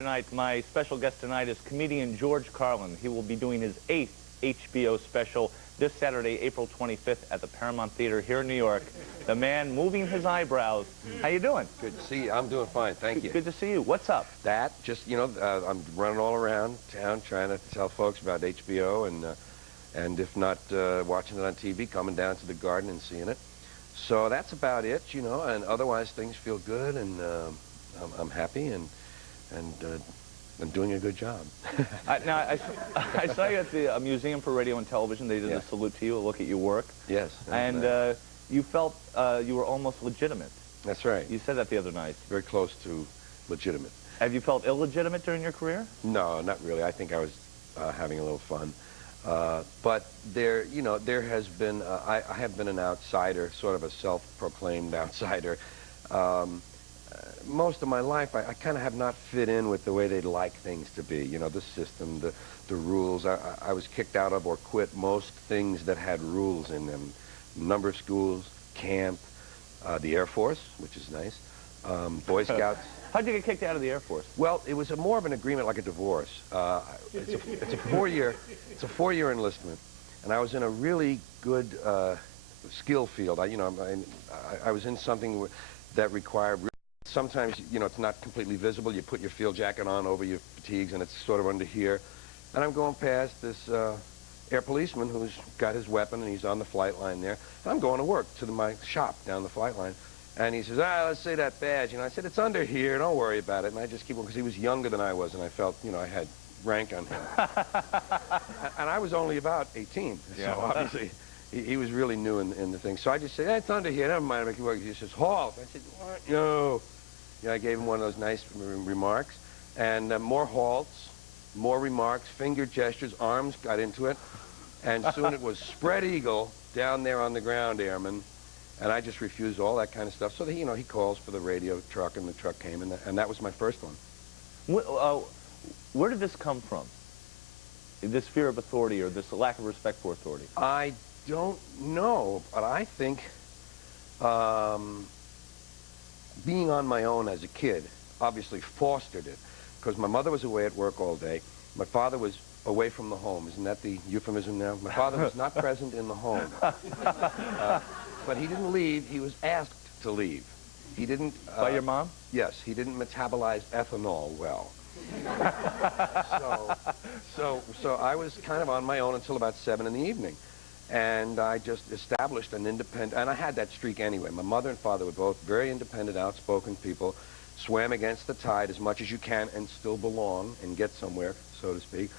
Tonight, my special guest tonight is comedian George Carlin. He will be doing his 8th HBO special this Saturday, April 25th at the Paramount Theater here in New York. The man moving his eyebrows. How you doing? Good to see you. I'm doing fine, thank you. Good to see you. What's up? Just, I'm running all around town trying to tell folks about HBO, and if not watching it on TV, coming down to the Garden and seeing it. So that's about it, and otherwise things feel good, and I'm happy, and I'm doing a good job. Now, I saw you at the Museum for Radio and Television. They did a salute to you, a look at your work. Yes. And you felt you were almost legitimate. That's right. You said that the other night. Very close to legitimate. Have you felt illegitimate during your career? No, not really. I think I was having a little fun. But there has been, I have been an outsider, sort of a self-proclaimed outsider. Most of my life, I kind of have not fit in with the way they'd like things to be. The system, the rules. I was kicked out of or quit most things that had rules in them. Number of schools, camp, the Air Force, which is nice, Boy Scouts. How'd you get kicked out of the Air Force? Well, it was more of an agreement like a divorce. It's a four-year enlistment, and I was in a really good skill field. I was in something that required. Sometimes, it's not completely visible. You put your field jacket on over your fatigues, and it's sort of under here. And I'm going past this air policeman who's got his weapon, and he's on the flight line there. And I'm going to work to my shop down the flight line. And he says, let's say that badge. I said, it's under here. Don't worry about it. And I just keep on, because he was younger than I was, and I felt, I had rank on him. And I was only about 18, so obviously he was really new in the thing. So I just said, it's under here. Never mind. He says, halt. I said, what? No. I gave him one of those nice remarks, and more halts, more remarks, finger gestures, arms got into it, and soon it was spread eagle down there on the ground, airman, and I just refused all that kind of stuff. So that, he calls for the radio truck, and the truck came, and that was my first one. Where did this come from? This fear of authority or this lack of respect for authority? I don't know, but I think being on my own as a kid obviously fostered it, because my mother was away at work all day. My father was away from the home. Isn't that the euphemism now? My father was not present in the home. But he didn't leave. He was asked to leave. He didn't... By your mom? Yes. He didn't metabolize ethanol well. So I was kind of on my own until about 7 in the evening. And I just established an independent, and I had that streak anyway. My mother and father were both very independent, outspoken people, swam against the tide as much as you can and still belong and get somewhere, so to speak.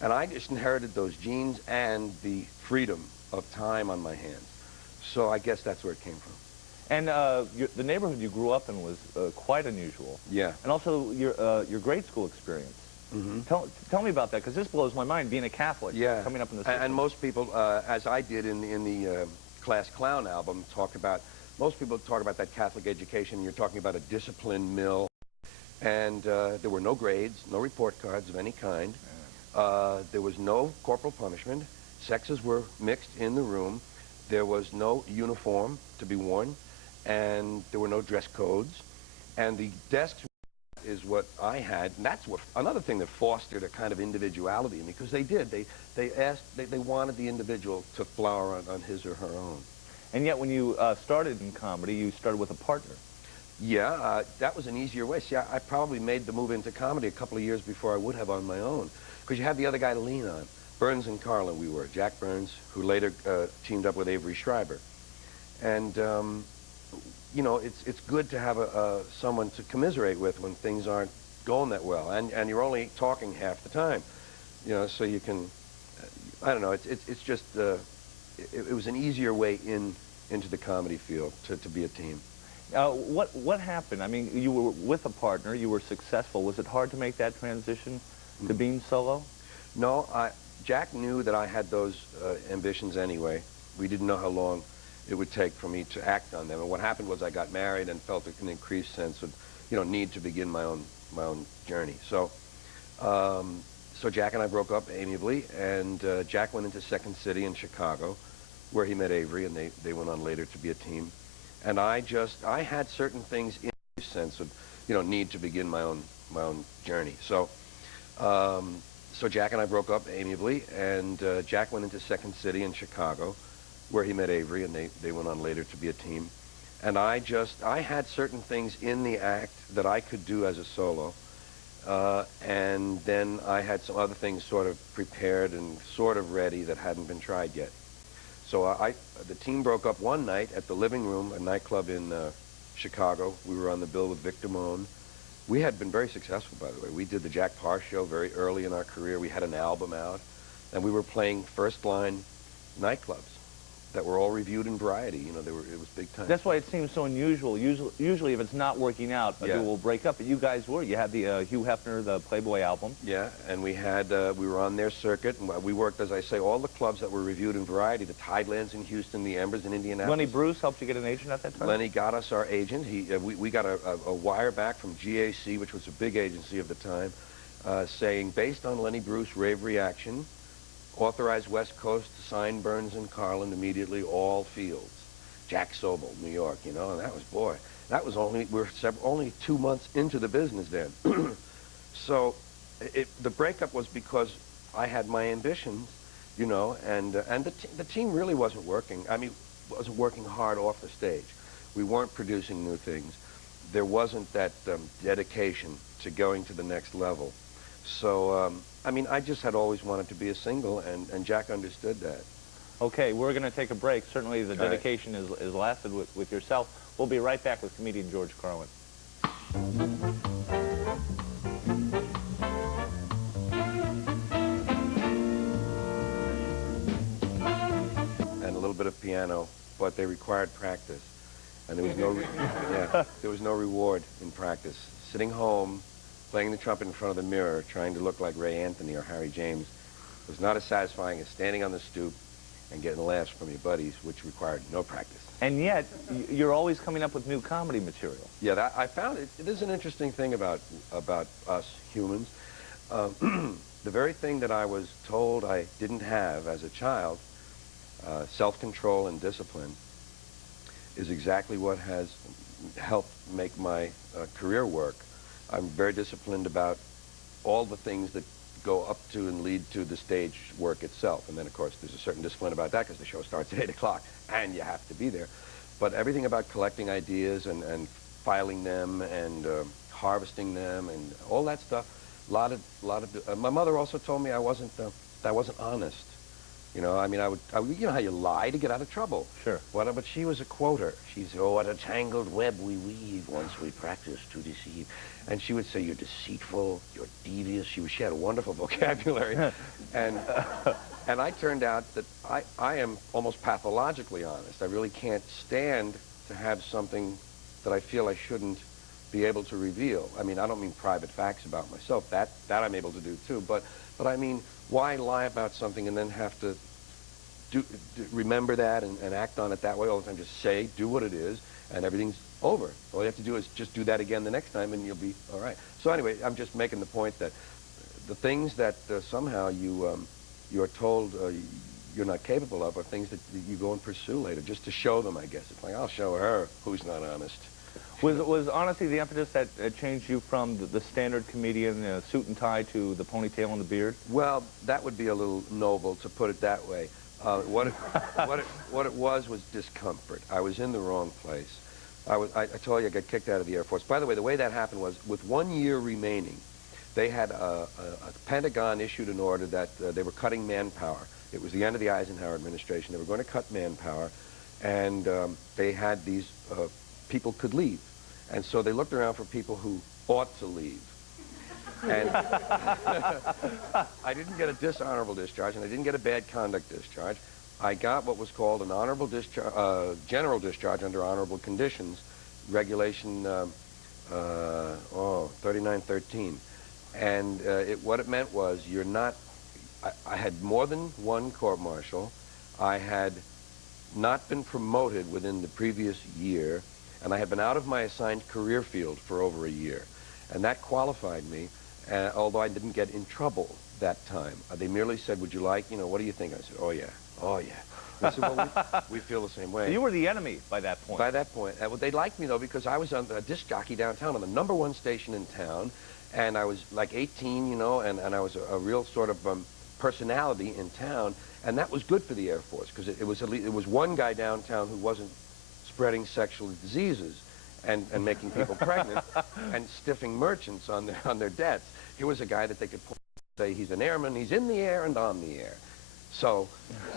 And I just inherited those genes and the freedom of time on my hands. So I guess that's where it came from. And the neighborhood you grew up in was quite unusual. Yeah. And also your grade school experience. Mm-hmm. Tell me about that, because this blows my mind, being a Catholic, coming up in the system. And most people, as I did in the Class Clown album, most people talk about that Catholic education. You're talking about a disciplined mill, and there were no grades, no report cards of any kind. There was no corporal punishment. Sexes were mixed in the room. There was no uniform to be worn, and there were no dress codes. And the desks is what I had, and that's what another thing that fostered a kind of individuality in me, because they did. They wanted the individual to flower on his or her own. And yet when you started in comedy, you started with a partner. Yeah, that was an easier way. See, I probably made the move into comedy a couple of years before I would have on my own, because you had the other guy to lean on. Burns and Carlin we were. Jack Burns, who later teamed up with Avery Schreiber. And it's good to have someone to commiserate with when things aren't going that well, and you're only talking half the time, so you can, I don't know, it's just, it was an easier way into the comedy field to be a team. What happened? I mean, you were with a partner, you were successful. Was it hard to make that transition to being solo? No, Jack knew that I had those ambitions anyway. We didn't know how long it would take for me to act on them. And what happened was I got married and felt an increased sense of, need to begin my own journey. So, so Jack and I broke up amiably, and Jack went into Second City in Chicago, where he met Avery, and they went on later to be a team. And I had certain things in the sense of, need to begin my own journey. So, so Jack and I broke up amicably, and Jack went into Second City in Chicago, where he met Avery, and they went on later to be a team. And I had certain things in the act that I could do as a solo, and then I had some other things sort of prepared and sort of ready that hadn't been tried yet. So the team broke up one night at the Living Room, a nightclub in Chicago. We were on the bill with Vic Damone. We had been very successful, by the way. We did the Jack Parr Show very early in our career. We had an album out, and we were playing first-line nightclubs that were all reviewed in Variety. You know, it was big time. That's why it seems so unusual. Usually if it's not working out, a duo will break up. But you guys were. You had the Hugh Hefner, the Playboy album. Yeah, and we were on their circuit, and we worked, as I say, all the clubs that were reviewed in Variety, the Tidelands in Houston, the Embers in Indianapolis. Lenny Bruce helped you get an agent at that time? Lenny got us our agent. We got a wire back from GAC, which was a big agency of the time, saying, based on Lenny Bruce rave reaction, authorized West Coast to sign Burns and Carlin immediately, all fields. Jack Sobel, New York, you know, and that was only 2 months into the business then. So the breakup was because I had my ambitions, you know, and the team really wasn't working. I mean, wasn't working hard off the stage. We weren't producing new things. There wasn't that dedication to going to the next level. So, I mean, I just had always wanted to be a single, and Jack understood that. Okay, we're going to take a break. Certainly the dedication is lasted with yourself. We'll be right back with comedian George Carlin. And a little bit of piano, but they required practice. And there was there was no reward in practice. Sitting home, playing the trumpet in front of the mirror, trying to look like Ray Anthony or Harry James, was not as satisfying as standing on the stoop and getting laughs from your buddies, which required no practice. And yet, you're always coming up with new comedy material. Yeah, I found it is an interesting thing about us humans. The very thing that I was told I didn't have as a child, self-control and discipline, is exactly what has helped make my career work. I'm very disciplined about all the things that go up to and lead to the stage work itself. And then, of course, there's a certain discipline about that because the show starts at 8 o'clock and you have to be there. But everything about collecting ideas and filing them and harvesting them and all that stuff, my mother also told me I wasn't honest. You know, I mean, you know how you lie to get out of trouble. Sure. But she was a quoter. She said, "Oh, what a tangled web we weave once we practice to deceive." And she would say, "You're deceitful, you're devious." She had a wonderful vocabulary. And I turned out that I am almost pathologically honest. I really can't stand to have something that I feel I shouldn't be able to reveal. I mean, I don't mean private facts about myself. That I'm able to do too. But I mean, why lie about something and then have to remember that and act on it that way all the time? Just say, do what it is, and everything's over. All you have to do is just do that again the next time, and you'll be all right. So anyway, I'm just making the point that the things that somehow you're told you're not capable of are things that you go and pursue later, just to show them, I guess. It's like, I'll show her who's not honest. Was honesty the impetus that changed you from the standard comedian, suit and tie, to the ponytail and the beard? Well, that would be a little noble to put it that way. What it was discomfort. I was in the wrong place. I told you I got kicked out of the Air Force. By the way that happened was, with 1 year remaining, they had a Pentagon issued an order that they were cutting manpower. It was the end of the Eisenhower administration. They were going to cut manpower, and they had these people could leave. And so they looked around for people who ought to leave. And I didn't get a dishonorable discharge, and I didn't get a bad conduct discharge. I got what was called an honorable discharge, general discharge under honorable conditions, regulation 3913. And what it meant was you're not, I had more than one court-martial. I had not been promoted within the previous year, and I had been out of my assigned career field for over a year. And that qualified me, although I didn't get in trouble that time. They merely said, "Would you like, what do you think?" I said, "Oh, yeah, oh, yeah." They said, "Well, we feel the same way." So you were the enemy by that point. By that point. Well, they liked me, though, because I was on a disc jockey downtown on the #1 station in town, And I was like 18, you know, and I was a real sort of personality in town, and that was good for the Air Force, because it was one guy downtown who wasn't spreading sexual diseases and making people pregnant and stiffing merchants on their debts. Here was a guy that they could point to and say, he's an airman, he's in the air and on the air. So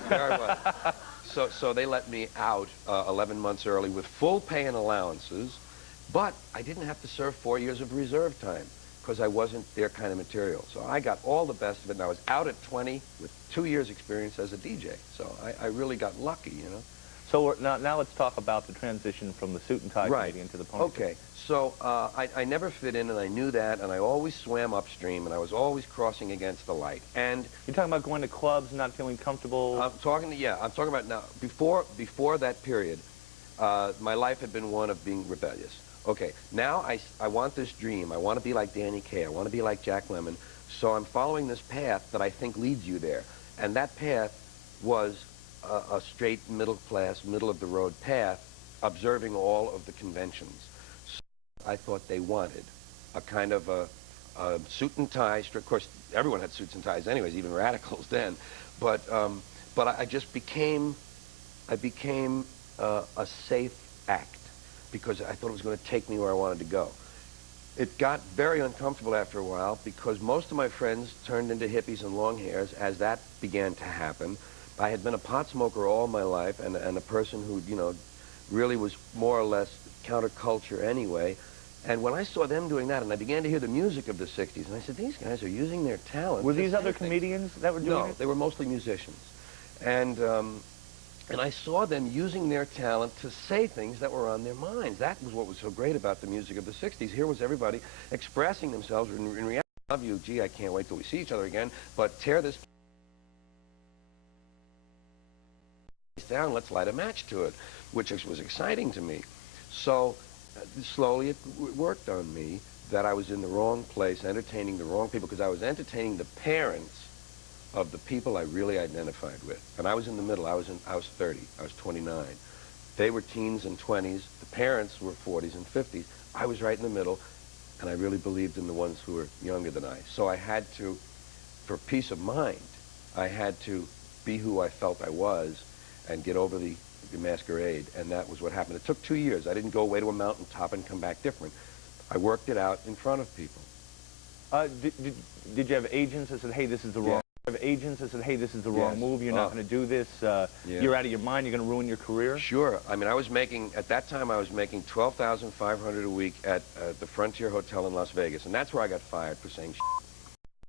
there I was. So they let me out 11 months early with full pay and allowances, but I didn't have to serve 4 years of reserve time, because I wasn't their kind of material. So I got all the best of it, and I was out at 20 with 2 years experience as a DJ. So I really got lucky, you know. So now let's talk about the transition from the suit and tie comedian to the ponytail. Okay, so I never fit in, and I knew that, and I always swam upstream, and I was always crossing against the light. And you're talking about going to clubs, not feeling comfortable? I'm talking about now, before that period, my life had been one of being rebellious. Okay, now I want this dream. I want to be like Danny Kaye. I want to be like Jack Lemmon. So I'm following this path that I think leads you there. And that path was a straight, middle-class, middle-of-the-road path, observing all of the conventions. So I thought they wanted a kind of a suit and tie. Of course, everyone had suits and ties anyways, even radicals then. But I just became a safe act, because I thought it was going to take me where I wanted to go. It got very uncomfortable after a while, because most of my friends turned into hippies and long hairs as that began to happen. I had been a pot smoker all my life, and a person who, you know, really was more or less counterculture anyway. And when I saw them doing that, and I began to hear the music of the 60s, and I said, these guys are using their talent. Were these other comedians that were doing it? No, they were mostly musicians. And I saw them using their talent to say things that were on their minds. That was what was so great about the music of the 60s. Here was everybody expressing themselves. In reality, I love you, gee, I can't wait till we see each other again, but tear this down, let's light a match to it, which was exciting to me. So slowly it worked on me that I was in the wrong place, entertaining the wrong people, because I was entertaining the parents of the people I really identified with. And I was in the middle. I was 30. I was 29. They were teens and 20s. The parents were 40s and 50s. I was right in the middle, and I really believed in the ones who were younger than I. So I had to, for peace of mind, I had to be who I felt I was and get over the masquerade, and that was what happened. It took 2 years. I didn't go away to a mountaintop and come back different. I worked it out in front of people. Did you have agents that said, hey, this is the wrong... Have agents that said, hey, this is the wrong move, you're not going to do this, you're out of your mind, you're going to ruin your career? Sure. I mean, I was making, at that time, I was making $12,500 a week at the Frontier Hotel in Las Vegas, and that's where I got fired for saying shit.